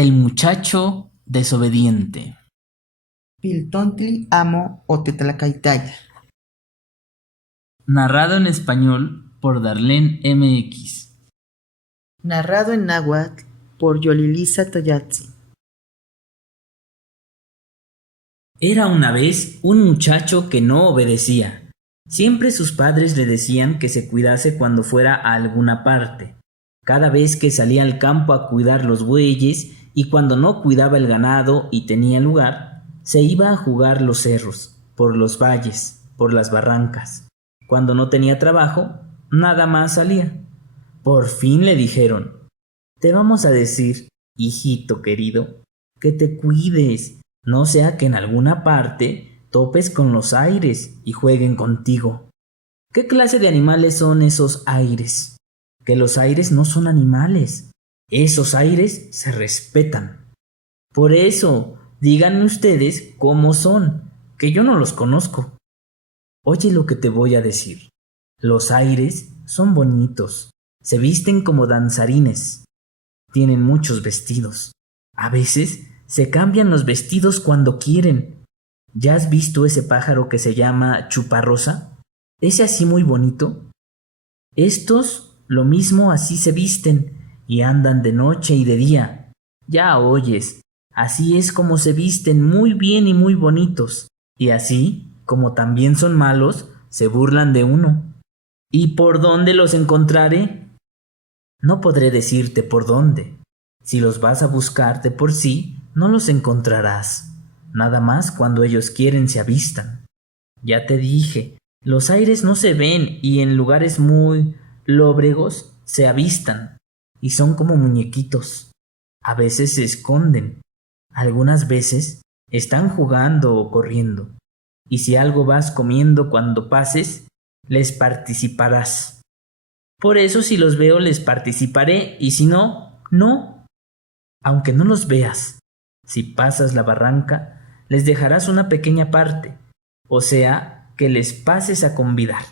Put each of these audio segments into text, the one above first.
El muchacho desobediente. Piltontli amo Otetlacaitaya. Narrado en español por Darlene MX. Narrado en náhuatl por Yolilisa Toyatzi. Era una vez un muchacho que no obedecía. Siempre sus padres le decían que se cuidase cuando fuera a alguna parte. Cada vez que salía al campo a cuidar los bueyes y cuando no cuidaba el ganado y tenía lugar, se iba a jugar los cerros, por los valles, por las barrancas. Cuando no tenía trabajo, nada más salía. Por fin le dijeron: te vamos a decir, hijito querido, que te cuides, no sea que en alguna parte topes con los aires y jueguen contigo. ¿Qué clase de animales son esos aires? Que los aires no son animales. Esos aires se respetan. Por eso, díganme ustedes cómo son, que yo no los conozco. Oye lo que te voy a decir. Los aires son bonitos, se visten como danzarines. Tienen muchos vestidos. A veces se cambian los vestidos cuando quieren. ¿Ya has visto ese pájaro que se llama chuparrosa? ¿Ese así muy bonito? Estos, lo mismo, así se visten y andan de noche y de día. Ya oyes, así es como se visten muy bien y muy bonitos. Y así, como también son malos, se burlan de uno. ¿Y por dónde los encontraré? No podré decirte por dónde. Si los vas a buscar de por sí, no los encontrarás. Nada más cuando ellos quieren se avistan. Ya te dije, los aires no se ven y en lugares muy lóbregos se avistan. Y son como muñequitos. A veces se esconden. Algunas veces están jugando o corriendo. Y si algo vas comiendo cuando pases, les participarás. Por eso si los veo les participaré y si no, no. Aunque no los veas, si pasas la barranca, les dejarás una pequeña parte, o sea, que les pases a convidar.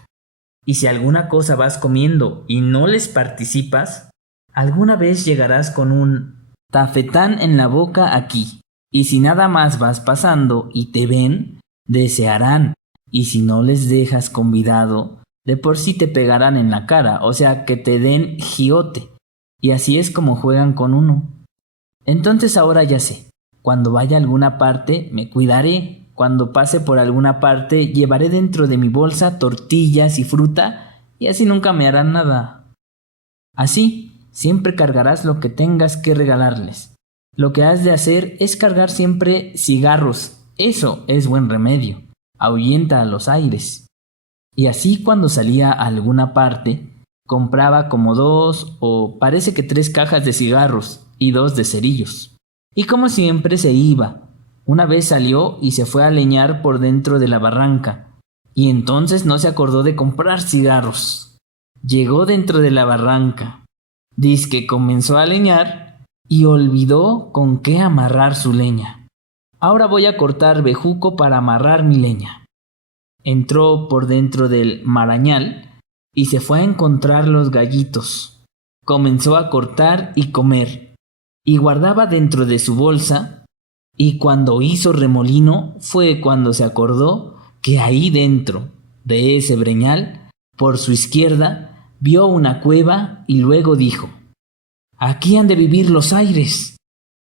Y si alguna cosa vas comiendo y no les participas, alguna vez llegarás con un tafetán en la boca aquí. Y si nada más vas pasando y te ven, desearán. Y si no les dejas convidado, de por sí te pegarán en la cara, o sea que te den giote. Y así es como juegan con uno. Entonces ahora ya sé, cuando vaya a alguna parte me cuidaré, cuando pase por alguna parte llevaré dentro de mi bolsa tortillas y fruta y así nunca me harán nada. Así, siempre cargarás lo que tengas que regalarles. Lo que has de hacer es cargar siempre cigarros, eso es buen remedio, ahuyenta a los aires. Y así cuando salía a alguna parte, compraba como 2 o parece que 3 cajas de cigarros y 2 de cerillos. Y como siempre se iba. Una vez salió y se fue a leñar por dentro de la barranca. Y entonces no se acordó de comprar cigarros. Llegó dentro de la barranca. Dizque comenzó a leñar y olvidó con qué amarrar su leña. Ahora voy a cortar bejuco para amarrar mi leña. Entró por dentro del marañal y se fue a encontrar los gallitos. Comenzó a cortar y comer, y guardaba dentro de su bolsa, y cuando hizo remolino fue cuando se acordó que ahí dentro de ese breñal, por su izquierda, vio una cueva y luego dijo: aquí han de vivir los aires.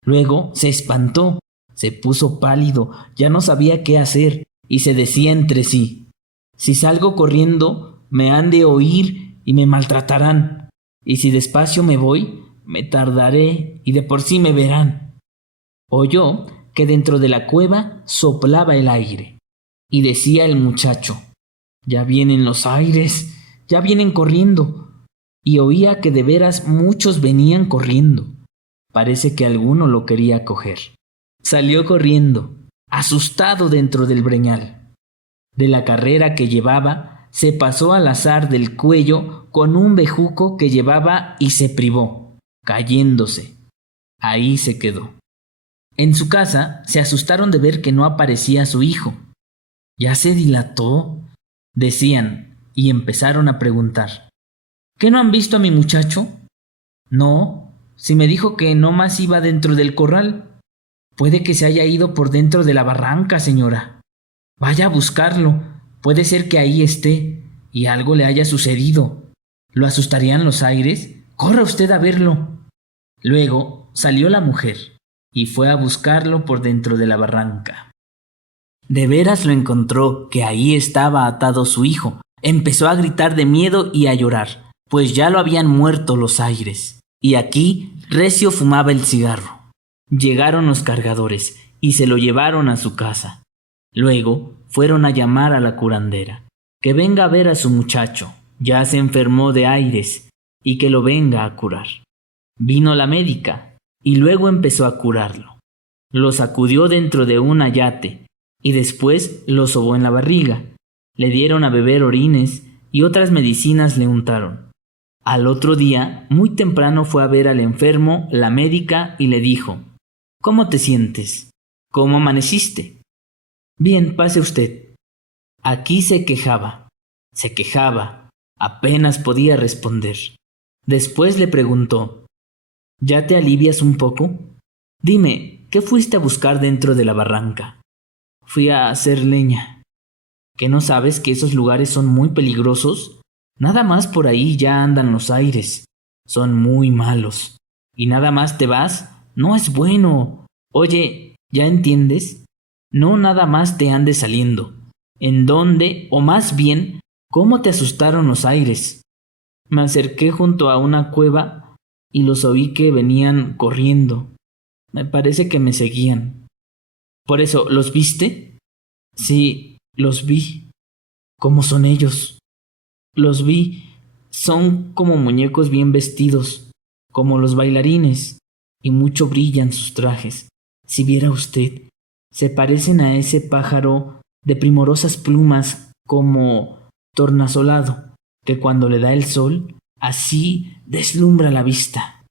Luego se espantó, se puso pálido, ya no sabía qué hacer, y se decía entre sí: si salgo corriendo, me han de oír y me maltratarán, y si despacio me voy, me tardaré y de por sí me verán. Oyó que dentro de la cueva soplaba el aire, y decía el muchacho: ya vienen los aires, ya vienen corriendo, y oía que de veras muchos venían corriendo. Parece que alguno lo quería coger. Salió corriendo, asustado dentro del breñal. De la carrera que llevaba, se pasó al azar del cuello con un bejuco que llevaba y se privó, cayéndose. Ahí se quedó. En su casa se asustaron de ver que no aparecía su hijo. ¿Ya se dilató?, decían, y empezaron a preguntar: ¿qué no han visto a mi muchacho? No, Si me dijo que no más iba dentro del corral. Puede que se haya ido por dentro de la barranca, señora. Vaya a buscarlo. Puede ser que ahí esté y algo le haya sucedido. ¿Lo asustarían los aires? Corra usted a verlo. Luego salió la mujer y fue a buscarlo por dentro de la barranca. De veras lo encontró, que ahí estaba atado su hijo. Empezó a gritar de miedo y a llorar, pues ya lo habían muerto los aires. Y aquí recio fumaba el cigarro. Llegaron los cargadores y se lo llevaron a su casa. Luego fueron a llamar a la curandera, que venga a ver a su muchacho, ya se enfermó de aires, y que lo venga a curar. Vino la médica y luego empezó a curarlo. Lo sacudió dentro de un ayate y después lo sobó en la barriga. Le dieron a beber orines y otras medicinas le untaron. Al otro día, muy temprano, fue a ver al enfermo la médica y le dijo: ¿Cómo te sientes? ¿Cómo amaneciste? Bien, pase usted. Aquí se quejaba, apenas podía responder. Después le preguntó: ¿Ya te alivias un poco? Dime, ¿qué fuiste a buscar dentro de la barranca? Fui a hacer leña. ¿Que no sabes que esos lugares son muy peligrosos? Nada más por ahí ya andan los aires. Son muy malos. ¿Y nada más te vas? No es bueno. Oye, ¿ya entiendes? No nada más te andes saliendo. ¿En dónde, o más bien, cómo te asustaron los aires? Me acerqué junto a una cueva y los oí que venían corriendo. Me parece que me seguían. Por eso, ¿los viste? Sí, los vi. ¿Cómo son ellos? Los vi. Son como muñecos bien vestidos, como los bailarines, y mucho brillan sus trajes. Si viera usted, se parecen a ese pájaro de primorosas plumas como tornasolado, que cuando le da el sol, así deslumbra la vista.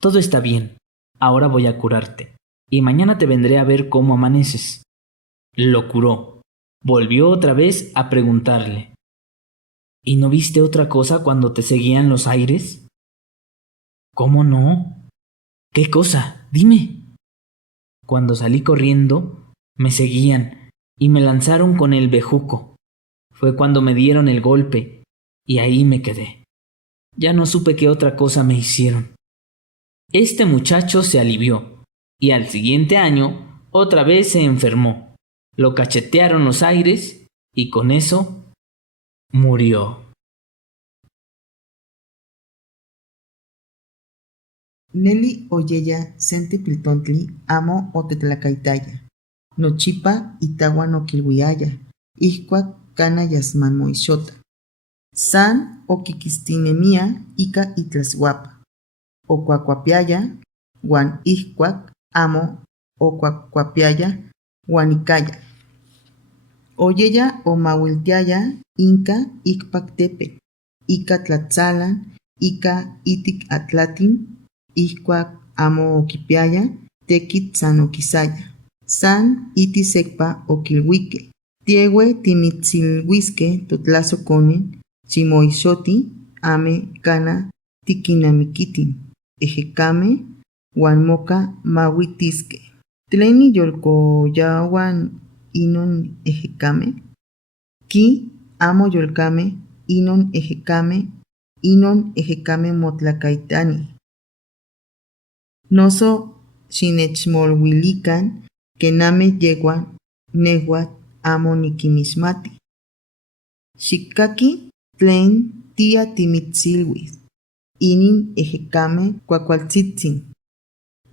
Todo está bien. Ahora voy a curarte, y mañana te vendré a ver cómo amaneces. Lo curó. Volvió otra vez a preguntarle: ¿Y no viste otra cosa cuando te seguían los aires? ¿Cómo no? ¿Qué cosa? Dime. Cuando salí corriendo, me seguían y me lanzaron con el bejuco. Fue cuando me dieron el golpe y ahí me quedé. Ya no supe qué otra cosa me hicieron. Este muchacho se alivió y al siguiente año otra vez se enfermó. Lo cachetearon los aires y con eso murió. Neli oyeya senti piltontli amo otetlacaitaya. Nochipa itawa noquilhuiaya. Ihcuac cana yasman moixota. San oquiquistinemia ica itlasguapa. Ocuacuapiaya, guan ihcuac amo ocuacuapiaya, guanicaya. Oyeya o mauiltiaya inca icpactepe, ica tlatzalan, ica itic atlatin, ihcuac amo oquipiaya, tequit san oquisaya. San itisecpa oquilhuique. Tiegue timitzilhuisque totlazoconin, chimoixoti, ame cana tiquinamiquitin, ejecame, huanmoca mauitisque. Tleni yolcoyahuan inon ejecame, ki amo yolcame, inon ejecame motlacaitani. Noso xinechmolhuilican, kename yeguan nehuat amo niquimismati. Xicaki tlen tia timitzilhuis, inin ejecame cuacualtzitzin.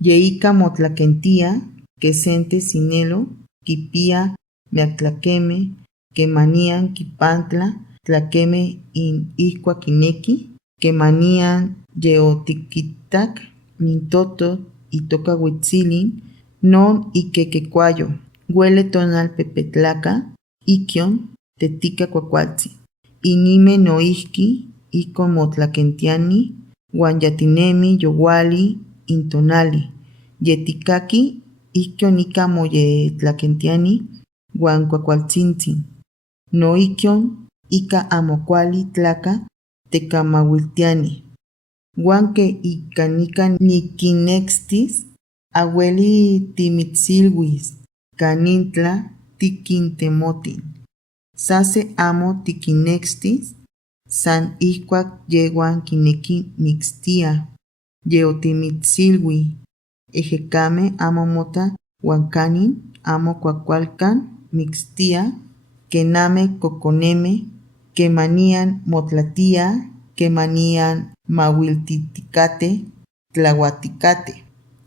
Yeica motlaquentia, quesente sinelo, quipia meactlaqueme, quemanian quipantla, tlaqueme in ihcuaquinequi, quemanian yeotiquitac, mintoto itoca huitzilin, non iquequecuayo, huele tonal pepetlaca, iquion, tetica cuacualtzi. Inime noihki, icon motlaquentiani, guan yatinemi yowali, intonali. Yeticaqui, iquion ica moyetlaquentiani, guan cuacualtzintzin. Noiquion, ica amocuali tlaca, tecamauiltiani. Huanque icanica niquinextis, abueli timitzilhuis, canintla tiquintemotin. Sase amo tiquinextis, san ihcuac yeguan quinequi mixtia, yeotimitzilhui, ejecame amo mota huancanin, amo cuacualcan mixtia, quename coconeme, quemanian motlatia, quemanian mahuiltiticate, tlahuaticate.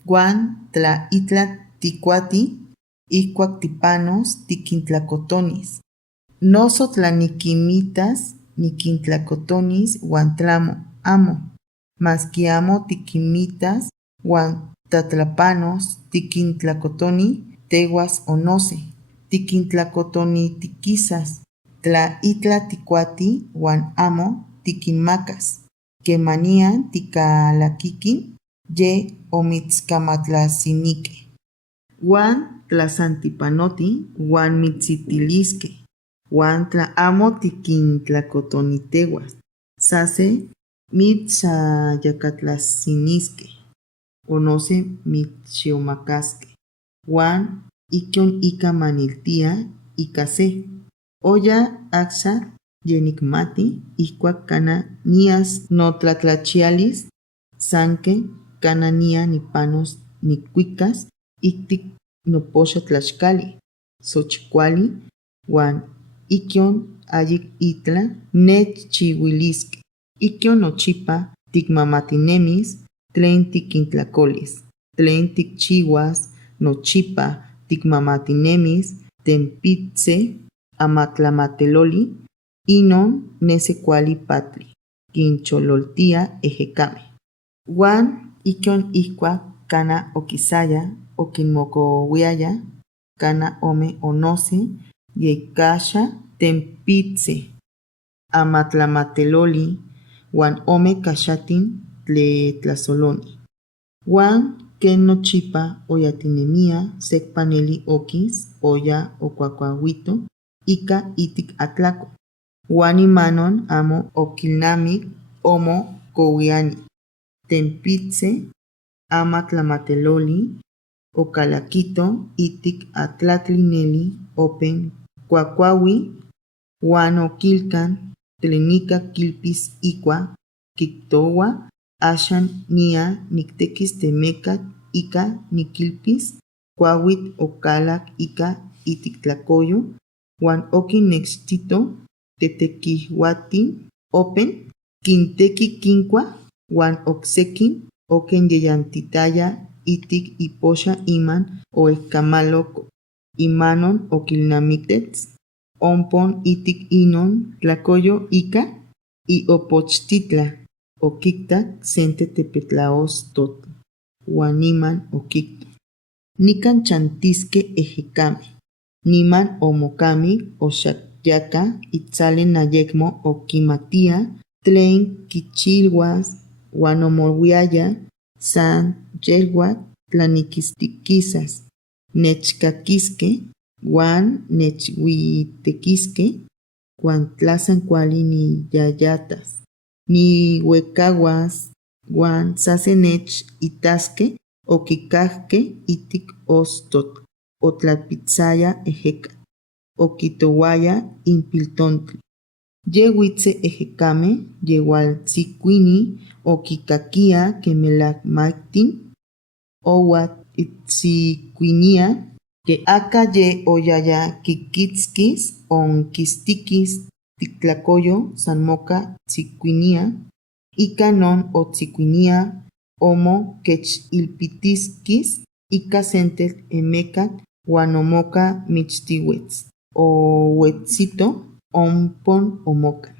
Guan tla itla ticuati, ihcuac tipanos tiquintlacotonis. Noso tlaniquimitas niquintlacotonis huan tlamo amo, masqui amo tiquimitas huan tatlapanos tiquintlacotoni tehuas o nose, tiquintlacotoni tiquisas, tla itla ticuati huan amo tiquinmacas, quemanian ticalaquiquin ye omitzcamatlasinique. Huan tlasantipanoti huan mitzitilisque, huan tla amo tiquintlacotonitehuas, sase mitzayacatlasiniske, o nose mitzxiomacasque, huan iquion ica maniltia ica se. Oya axan yenicmati ihcuac cana nias notlatlachialis, sanque cana nia nipanos nicuicas ictic nopoxa tlaxcali, xochicuali, huan iquion ayic itla nechchiuilisque. Iquion nochipa ticmamatinemis tlen tiquintlacolis, tlen ticchiuas nochipa ticmamatinemis tempitze amatlamateloli, inon nese cuali patli, quinchololtia ejecame. Huan iquion ihcuac cana oquisaya, oquinmocoviaya, cana ome o nose, yecaxa tempitze amatlamateloli, huan ome caxatin tletlasoloni. Huan ken nochipa oyatinemia secpaneli oquis, oya o cuacuahuito, ica itic atlaco, huan imanon amo oquilnamic omo coviani. Tempitze amatlamateloli ocalaquito itic atlatlineli open cuacuahui, huan oquilcan tlenica quilpis icua quictoua axan nia nictequis temecat ica niquilpis, cuauit ocalac ica itic tlacoyo, huan oquinextito tetequihuatin open, quintequi quincua, huan ocsequin oquenyeyantitaya itic ipoxa iman oehcamaloco, imanon oquilnamictets, ompon itic inon tlacoyo ica y opochtitla, oquictac sente tepetlaostot, huan niman oquicto. Nican chantisque ejecame, niman omocamic oxacyaca itzalen ayecmo oquimatia tlen quichilhuas, huan omoluiaya san yehuatl tlaniquistiquisas, nechcaquisque, huan nechhuitequisque, huan tlasan cuali niyayatas, nihuecahuas, huan sase nechitasque oquicahque itic ostot, otlapitzaya ejeca, oquitouaya impiltontli. Yehuitze ejecame, yeualtzicuini, oquicaquia quemelacmactin, ouatitzicuinia, que aca ye oyaya quiquitzquis, onquistiquis tictlacoyo san moca tzicuinia, ica non otzicuinia, omo quechilpitisquis, ica sentel emecac, huan omoca michtihuetz, ouetzito, ompon omoca.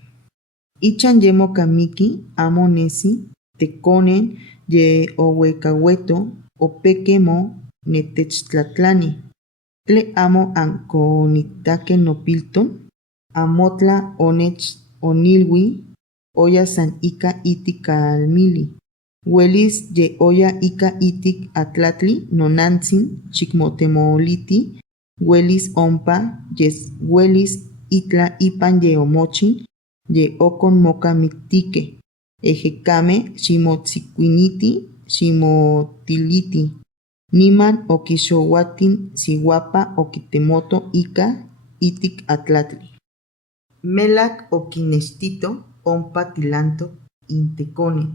Ichan ye mocamiqui, amo nesi, teconen ye ohuecahueto, opeque mo netechtlatlani. Tle amo anconitaque nopilton, amotla onech onilhui, oya san ica itic calmili. Huelis ye oya ica itic atlatli nonantzin chicmotemoliti, huelis ompa, yes huelis itla ipan ye omochin, ye ocon mocamictique, ejecame ximotzikuiniti ximotiliti, niman okixohuatin sihuapa okitemoto ika itik atlatli. Melak okinextito ompa tilantok intekonin,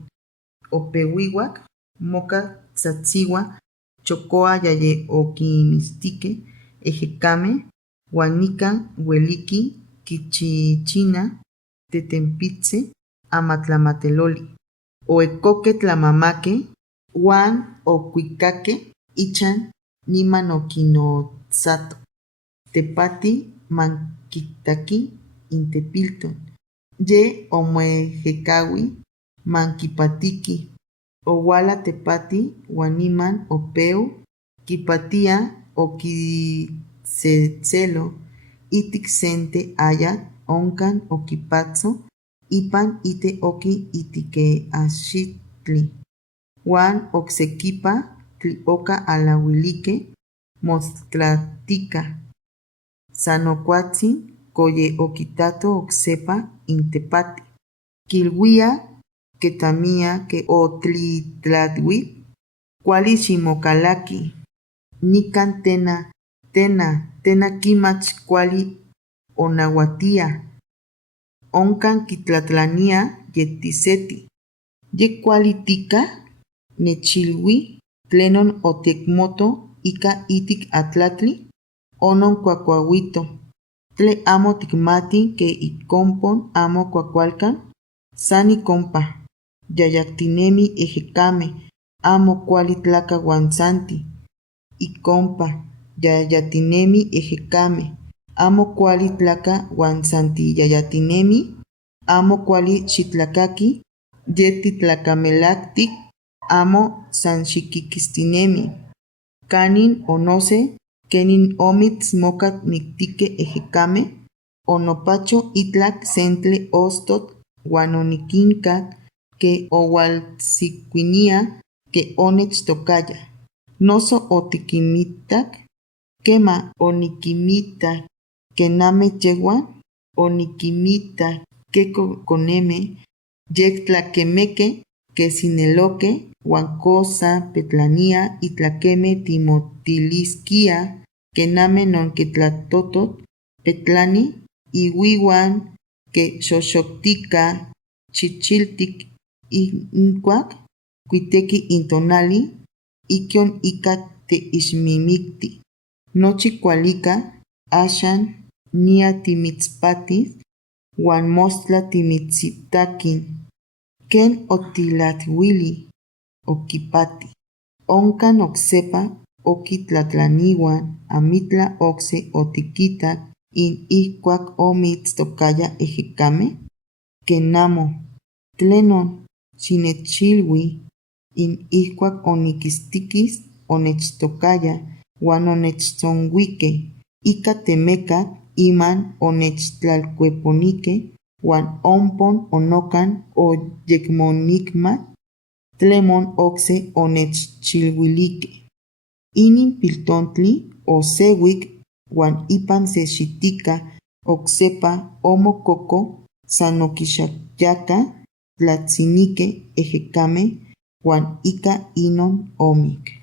opewiwak moka tzatsiwa chokoa yaye okinmistike ejecame uan nikan ueliki kichichina tetempitze amatlamateloli. Oekoke tlamamake uan okuikake ichan niman okinotzato tepati mankitaki intepilton, ye omoejekaui mankipatiki, owala tepati uan niman opeu kipatia okitzetzelo itik sente ayatl onkan okipatzo ipan ite oki itikeaxitli, uan oksekipa tli oka alauilike mostlatika. San okuatzin koye okitato oksepa intepati. Kilwia ketamia ke otlitlatwik kuali ximokalaki, nikan tena kimach kuali onauatia, onkan kitlatlania yetiseti. Ye kuali tika nechilui tlenon otiekmoto ika itik atlatli onon kuakuauito, tle amo tikmati ke ikonpon amo kuakualkan, san ikompa yayaktinemi ejecame amo kuali tlaka uan santi, ikompa yayatinemi ejecame amo kuali tlaka uan santi yayatinemi amo kuali xitlakaki, ye titlakamelaktik amo san xikikistinemi. Kanin onose kenin omitz moka miktike ejecame, onopacho itlak sentle ostot uan onikinkak ke oualtzikuinia ke onechtokaya. Noso otikinmitak, kema onikinmitak kename yehuan onikinmitak ke kokoneme yektlakemeke kesineloke uan kosa petlania itlakeme timotiliskia kename nonkitlattotot petlani iwiuan ke xoxoktika chichiltik inkuak kuiteki intonali ikion ika teixmimikti. Nochi kualika axan nia timitzpatis uan mostla timitzitakin, ken otilatwili okipati. Onkan oksepa okitlatlaniuan amitla okse otikitak ihkuak omitstokaya ejecame, ken amo, tlenon xinechilui ihkuak onikistikis onechtokaya uan onechtzonkuike ika temekak iman onechtlalkueponike uan ompon onokan oyekmonikmat tlemon okse onechchiluilike. Inin piltontli osewik uan ipan se xitika oksepa omokoko san okixakyaka tlatzinike ejecame uan ika inon omik.